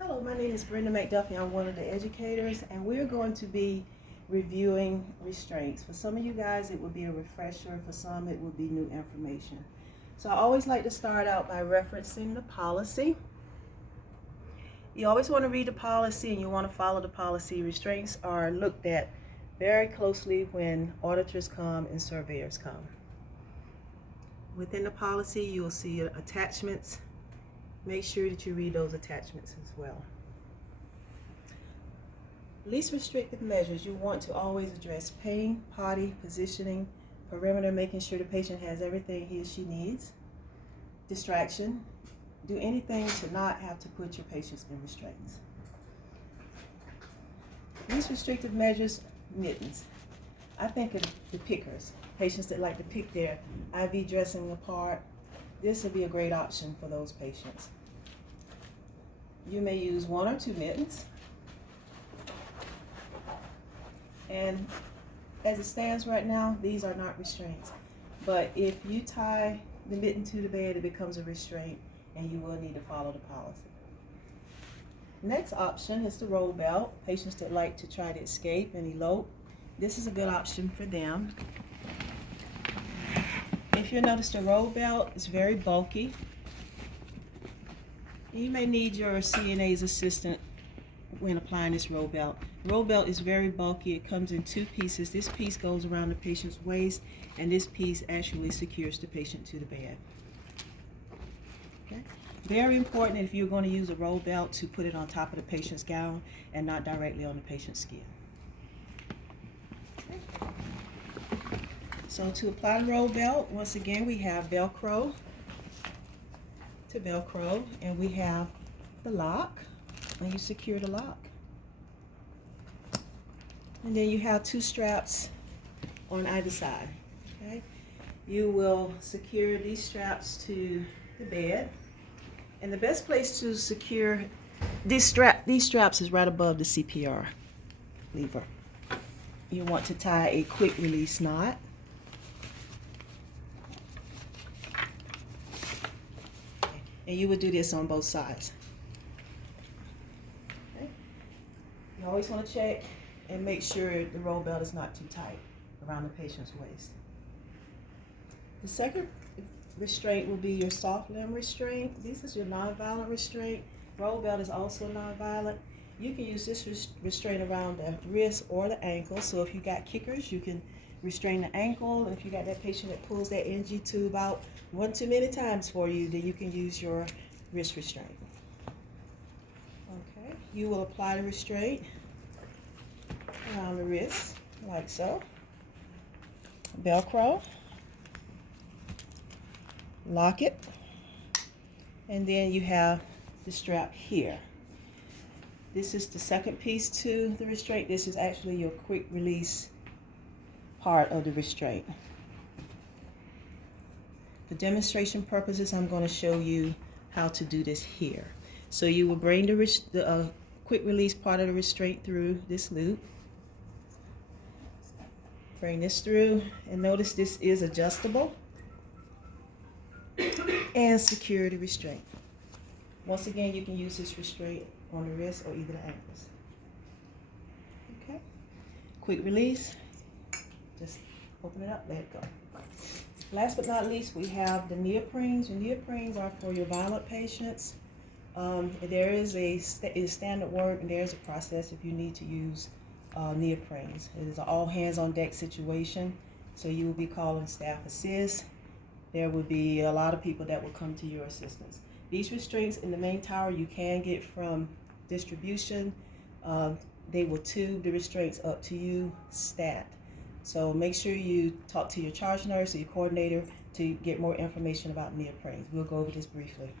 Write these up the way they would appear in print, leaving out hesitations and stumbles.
Hello, my name is Brenda McDuffie. I'm one of the educators, and we're going to be reviewing restraints. For some of you guys, it will be a refresher. For some, it will be new information. So I always like to start out by referencing the policy. You always want to read the policy and you want to follow the policy. Restraints are looked at very closely when auditors come and surveyors come. Within the policy, you will see attachments. Make sure that you read those attachments as well. Least restrictive measures, you want to always address pain, potty, positioning, perimeter, making sure the patient has everything he or she needs. Distraction, do anything to not have to put your patients in restraints. Least restrictive measures, mittens. I think of the pickers, patients that like to pick their IV dressing apart. This would be a great option for those patients. You may use 1 or 2 mittens. And as it stands right now, these are not restraints. But if you tie the mitten to the bed, it becomes a restraint, and you will need to follow the policy. Next option is the roll belt. Patients that like to try to escape and elope, this is a good option for them. If you notice, the roll belt is very bulky. You may need your CNA's assistant when applying this roll belt. The roll belt is very bulky. It comes in 2 pieces. This piece goes around the patient's waist, and this piece actually secures the patient to the bed. Okay. Very important if you're going to use a roll belt to put it on top of the patient's gown and not directly on the patient's skin. Okay. So to apply the roll belt, once again, we have Velcro to Velcro, and we have the lock, and you secure the lock. And then you have 2 straps on either side. Okay? You will secure these straps to the bed, and the best place to secure these straps is right above the CPR lever. You want to tie a quick release knot. And you would do this on both sides. Okay. You always want to check and make sure the roll belt is not too tight around the patient's waist. The second restraint will be your soft limb restraint. This is your non-violent restraint. Roll belt is also non-violent. You can use this restraint around the wrist or the ankle. So if you got kickers, you can restrain the ankle. And if you got that patient that pulls that NG tube out one too many times for you, then you can use your wrist restraint. Okay, you will apply the restraint around the wrist, like so. Velcro, lock it, and then you have the strap here. This is the second piece to the restraint. This is actually your quick release part of the restraint. For demonstration purposes, I'm going to show you how to do this here. So you will bring the quick release part of the restraint through this loop. Bring this through, and notice this is adjustable, and secure the restraint. Once again, you can use this restraint on the wrist or either the ankles. Okay, quick release, just open it up, let it go. Last but not least, we have the neoprenes. Your neoprenes are for your violent patients. There is a standard work, and there's a process if you need to use neoprenes. It is an all hands on deck situation, so you will be calling staff assist. There will be a lot of people that will come to your assistance. These restraints in the main tower you can get from distribution. They will tube the restraints up to you stat. So make sure you talk to your charge nurse or your coordinator to get more information about neoprenes. We'll go over this briefly.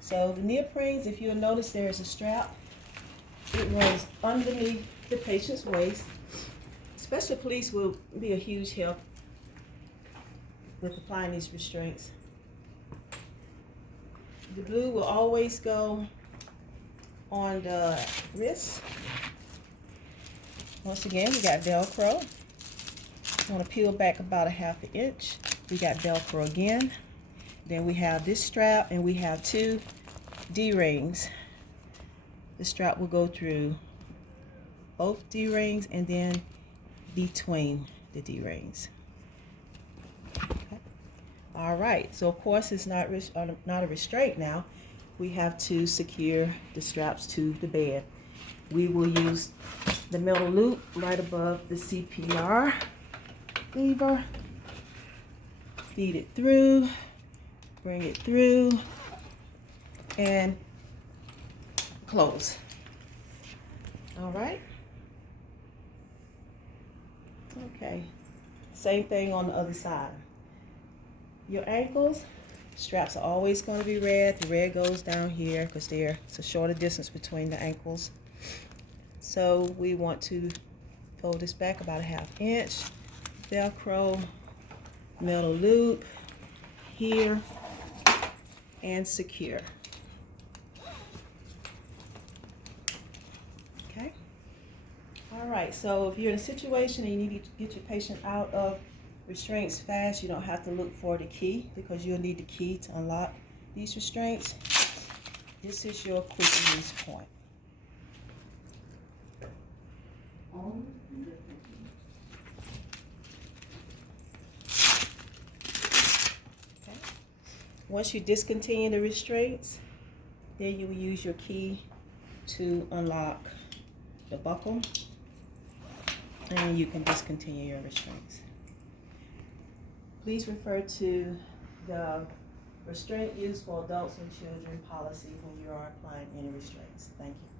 So the neoprenes, if you'll notice, there is a strap. It runs underneath the patient's waist. Special police will be a huge help with applying these restraints. The glue will always go on the wrist. Once again, we got Velcro. I'm going to peel back about a ½ inch. We got Velcro again. Then we have this strap, and we have 2 D-rings The strap will go through both D-rings and then between the D-rings. Okay. All right, so of course it's not a restraint now. We have to secure the straps to the bed. We will use the metal loop right above the CPR lever. Feed it through, bring it through, and close. All right. Okay. Same thing on the other side. Your ankles, straps are always going to be red. The red goes down here because it's a shorter distance between the ankles. So we want to fold this back about a 1/2 inch. Velcro, metal loop here, and secure. Okay. All right, so if you're in a situation and you need to get your patient out of restraints fast, you don't have to look for the key because you'll need the key to unlock these restraints. This is your quick release point. Okay. Once you discontinue the restraints, then you will use your key to unlock the buckle, and you can discontinue your restraints. Please refer to the restraint used for adults and children policy when you are applying any restraints. Thank you.